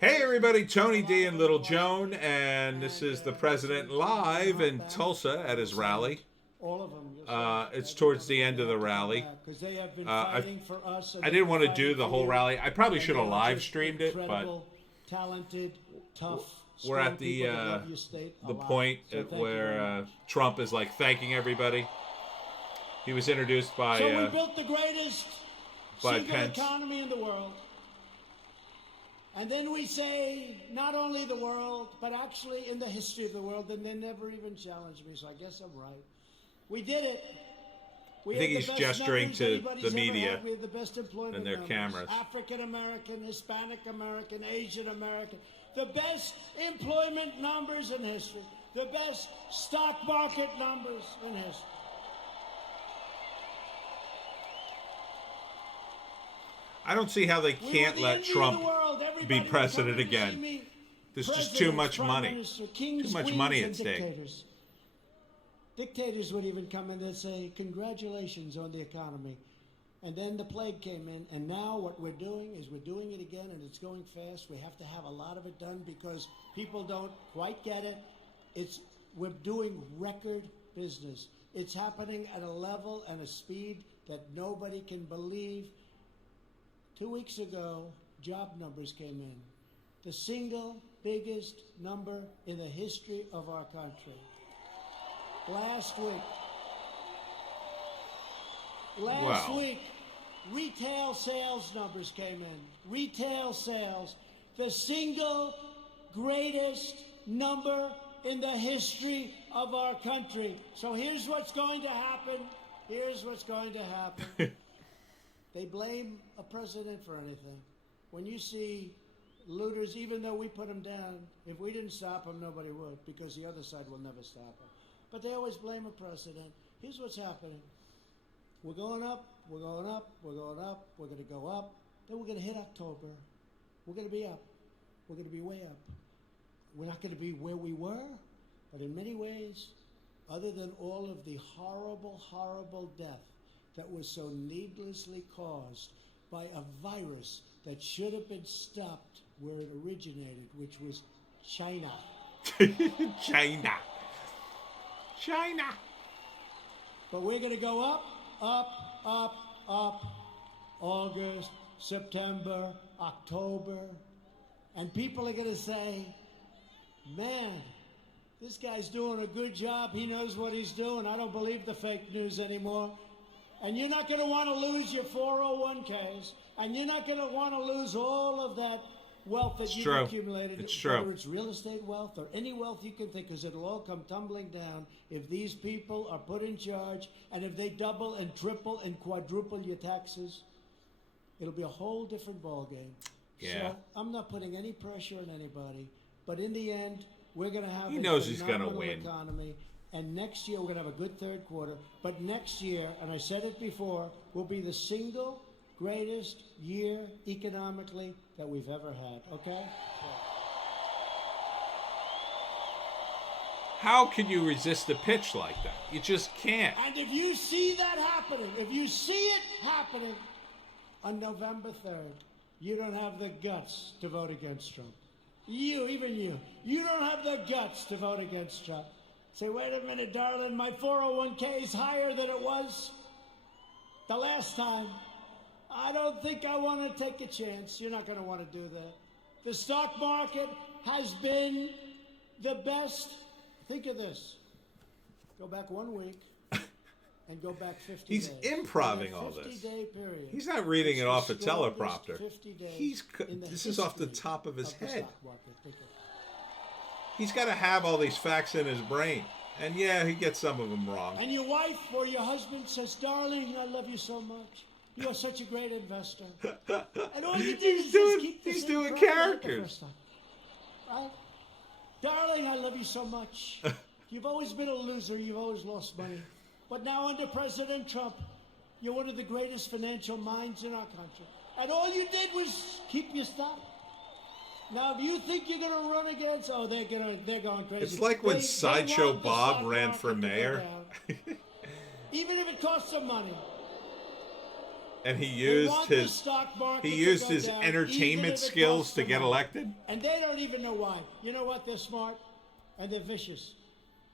Hey everybody, Tony D and Little Joan, and this is the president live in Tulsa at his rally. It's towards the end of the rally. I didn't want to do the whole rally. I probably should have live streamed it, but talented, tough. we're at the point where Trump is like thanking everybody. He was introduced by So we built the greatest single Pence. economy in the world. And then we say, not only the world, but actually in the history of the world, and they never even challenged me, so I guess I'm right. We did it. I think he's gesturing to the media We have the best employment and their numbers. cameras. African American, Hispanic American, Asian American. The best employment numbers in history. The best stock market numbers in history. I don't see how they can't let Trump be president again. There's just too much money. Too much money at stake. Dictators would even come in and say, congratulations on the economy. And then the plague came in, and now what we're doing is we're doing it again, and it's going fast. We have to have a lot of it done because people don't quite get it. We're doing record business. It's happening at a level and a speed that nobody can believe. 2 weeks ago, job numbers came in. The single biggest number in the history of our country. Last week, retail sales numbers came in. Retail sales, the single greatest number in the history of our country. So here's what's going to happen. Here's what's going to happen. They blame a president for anything. When you see looters, even though we put them down, if we didn't stop them, nobody would, because the other side will never stop them. But they always blame a president. Here's what's happening. We're going up, we're going up, we're going up, we're going to go up. Then we're going to hit October. We're going to be up. We're going to be way up. We're not going to be where we were, but in many ways, other than all of the horrible, horrible death that was so needlessly caused by a virus that should have been stopped where it originated, which was China. China. But we're going to go up, up, up, up, August, September, October. And people are going to say, man, this guy's doing a good job. He knows what he's doing. I don't believe the fake news anymore. And you're not going to want to lose your 401ks. And you're not going to want to lose all of that wealth that you've accumulated. It's true. Whether it's real estate wealth or any wealth you can think, because it'll all come tumbling down if these people are put in charge. And if they double and triple and quadruple your taxes, it'll be a whole different ballgame. Yeah. So I'm not putting any pressure on anybody. But in the end, we're going to have he's going to win. Economy. And next year, we're going to have a good third quarter. But next year, and I said it before, will be the single greatest year economically that we've ever had. Okay? How can you resist a pitch like that? You just can't. And if you see that happening, if you see it happening on November 3rd, you don't have the guts to vote against Trump. Even you don't have the guts to vote against Trump. Say, wait a minute, darling, my 401k is higher than it was the last time. I don't think I want to take a chance. You're not going to want to do that. The stock market has been the best. Think of this. Go back 1 week and go back 50 He's days. improving all this. 50-day period. He's not reading it off a It's the strongest teleprompter. 50 days in the This is off the history top of his of the head. stock market. Think of it. He's got to have all these facts in his brain. And yeah, he gets some of them wrong. And your wife or your husband says, darling, I love you so much. You are such a great investor. And all you did is just keep the He's same doing problem like the characters. first time. Right? Darling, I love you so much. You've always been a loser. You've always lost money. But now under President Trump, you're one of the greatest financial minds in our country. And all you did was keep your stock. Now, if you think you're going to run against, they're going crazy. It's like when They Sideshow want the Bob stock ran market for to go mayor. down. Even if it costs them money. And They want the stock market he used to go his down, entertainment even if it skills costs to them get money. elected. And they don't even know why. You know what? They're smart and they're vicious,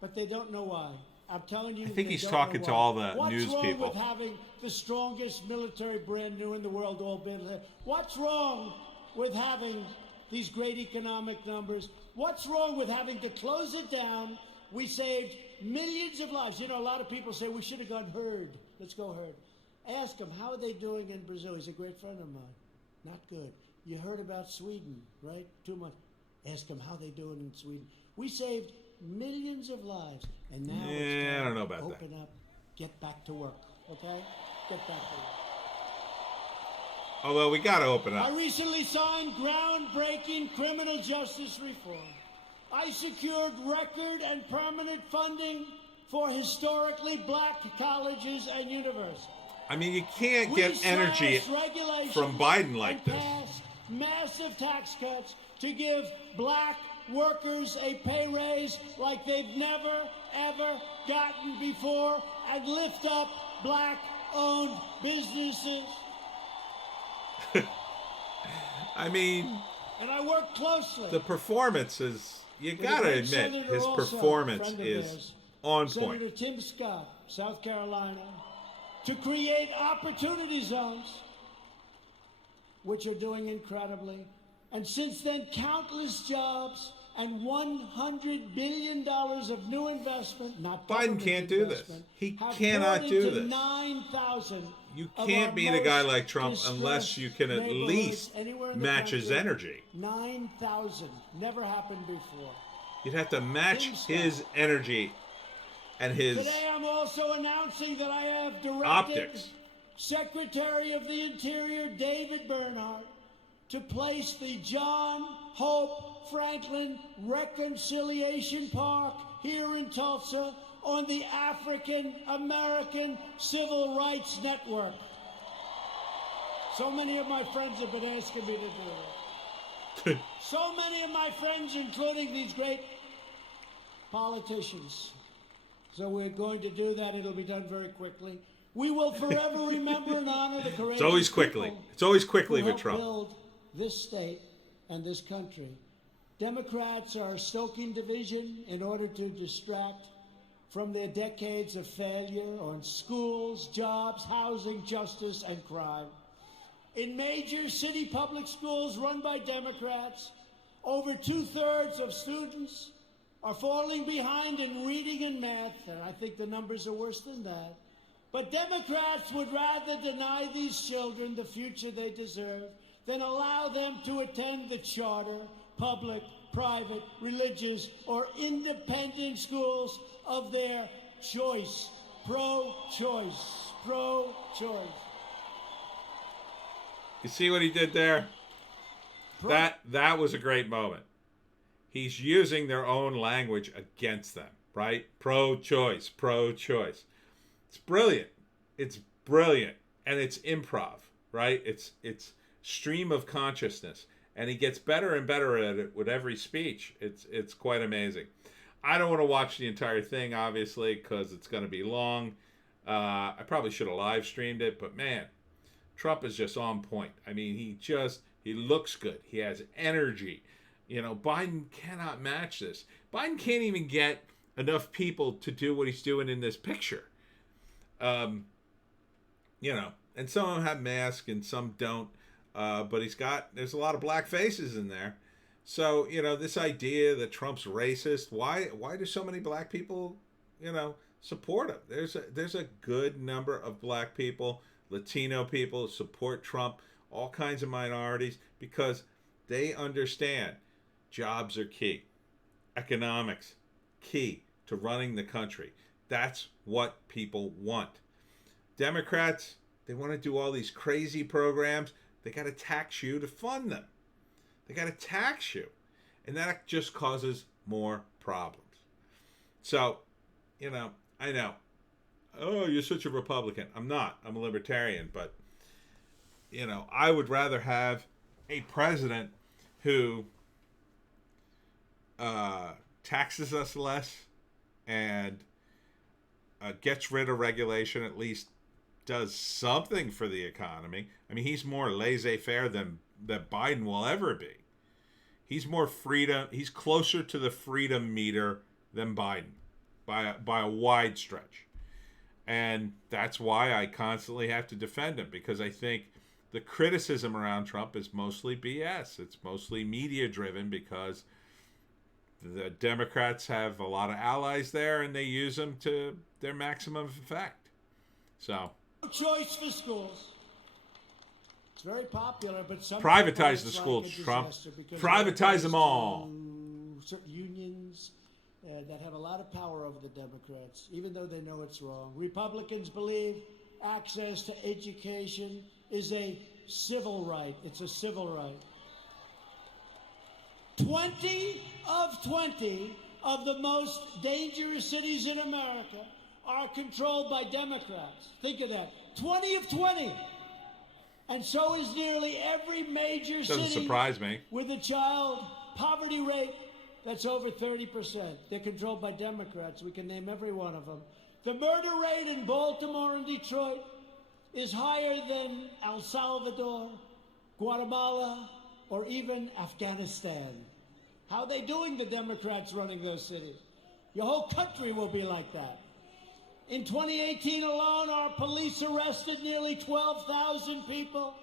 but they don't know why. I'm telling you, I think they he's don't talking know to why. all the What's news wrong people. with having the strongest military brand new in the world all built here? What's wrong with having these great economic numbers? What's wrong with having to close it down? We saved millions of lives. You know, a lot of people say we should have gone herd. Let's go herd. Ask them, how are they doing in Brazil? He's a great friend of mine. Not good. You heard about Sweden, right? 2 months. Ask them how they doing in Sweden. We saved millions of lives, and now it's time I don't know about to open up, get back to work, okay? Get back to work. Although we got to open up. I recently signed groundbreaking criminal justice reform. I secured record and permanent funding for historically black colleges and universities. I mean, you can't get energy from Biden like this. Passed massive tax cuts to give black workers a pay raise like they've never, ever gotten before, and lift up black-owned businesses. I mean, and I work closely. The performance is, you got to admit, his performance is on point. Senator Tim Scott, South Carolina, to create opportunity zones, which are doing incredibly. And since then, countless jobs and $100 billion of new investment, not Biden can't do this. He cannot do this. 9,000. You can't beat a guy like Trump unless you can at least match his energy. 9,000. Never happened before. You'd have to match his energy and his Today I'm also announcing that I have directed optics. Secretary of the Interior David Bernhardt to place the John Hope Franklin Reconciliation Park here in Tulsa on the African American Civil Rights Network. So many of my friends have been asking me to do it. So many of my friends, including these great politicians. So we're going to do that. It'll be done very quickly. We will forever remember and honor the courageous It's always quickly. It's always quickly with Trump. Build this state and this country. Democrats are stoking division in order to distract from their decades of failure on schools, jobs, housing, justice, and crime. In major city public schools run by Democrats, over 2/3 of students are falling behind in reading and math, and I think the numbers are worse than that. But Democrats would rather deny these children the future they deserve than allow them to attend the charter, public, private, religious, or independent schools of their choice. Pro-choice. Pro-choice. You see what he did there? That was a great moment. He's using their own language against them, right? Pro-choice, pro-choice. It's brilliant. It's brilliant. And it's improv, right? It's stream of consciousness. And he gets better and better at it with every speech. It's quite amazing. I don't want to watch the entire thing, obviously, because it's going to be long. I probably should have live streamed it, but man, Trump is just on point. I mean, he looks good. He has energy. You know, Biden cannot match this. Biden can't even get enough people to do what he's doing in this picture. You know, and some of them have masks and some don't. But there's a lot of black faces in there. So, you know, this idea that Trump's racist, why do so many black people, you know, support him? There's a good number of black people, Latino people support Trump, all kinds of minorities, because they understand jobs are key. Economics, key to running the country. That's what people want. Democrats, they want to do all these crazy programs. They got to tax you to fund them. They got to tax you. And that just causes more problems. So, you know, I know. Oh, you're such a Republican. I'm not. I'm a libertarian. But, you know, I would rather have a president who taxes us less and gets rid of regulation, at least does something for the economy. I mean, he's more laissez-faire than Biden will ever be. He's more freedom. He's closer to the freedom meter than Biden by a wide stretch. And that's why I constantly have to defend him, because I think the criticism around Trump is mostly BS. It's mostly media driven because the Democrats have a lot of allies there and they use them to their maximum effect. So, no choice for schools. It's very popular, but some privatize the schools, Trump. Privatize them all. Certain unions that have a lot of power over the Democrats, even though they know it's wrong. Republicans believe access to education is a civil right. It's a civil right. 20 of the most dangerous cities in America are controlled by Democrats. Think of that. 20 of 20. And so is nearly every major city. Doesn't surprise me. With a child poverty rate that's over 30%. They're controlled by Democrats. We can name every one of them. The murder rate in Baltimore and Detroit is higher than El Salvador, Guatemala, or even Afghanistan. How are they doing, the Democrats running those cities? Your whole country will be like that. In 2018 alone, our police arrested nearly 12,000 people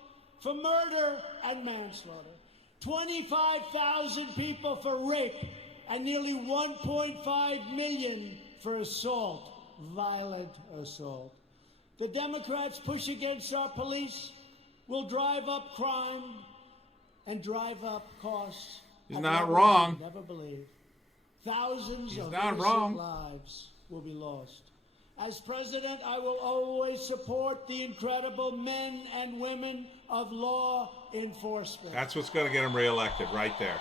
for murder and manslaughter, 25,000 people for rape, and nearly 1.5 million for assault, violent assault. The Democrats' push against our police will drive up crime and drive up costs. He's not wrong. Never believe. Thousands of innocent lives will be lost. As president, I will always support the incredible men and women of law enforcement. That's what's going to get him reelected right there.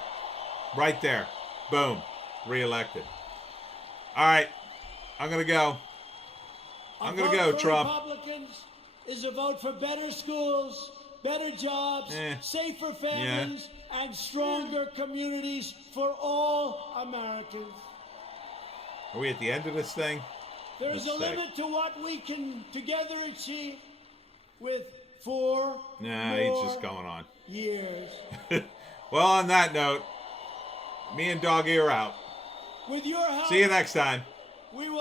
Right there. Boom. Reelected. All right. I'm going to go. I'm going to go, Trump. Republicans is a vote for better schools, better jobs, safer families, and stronger communities for all Americans. Are we at the end of this thing? There is a limit to what we can together achieve with 4 he's just going on. Years. Well, on that note, me and Doggy are out. With your help, see you next time. We will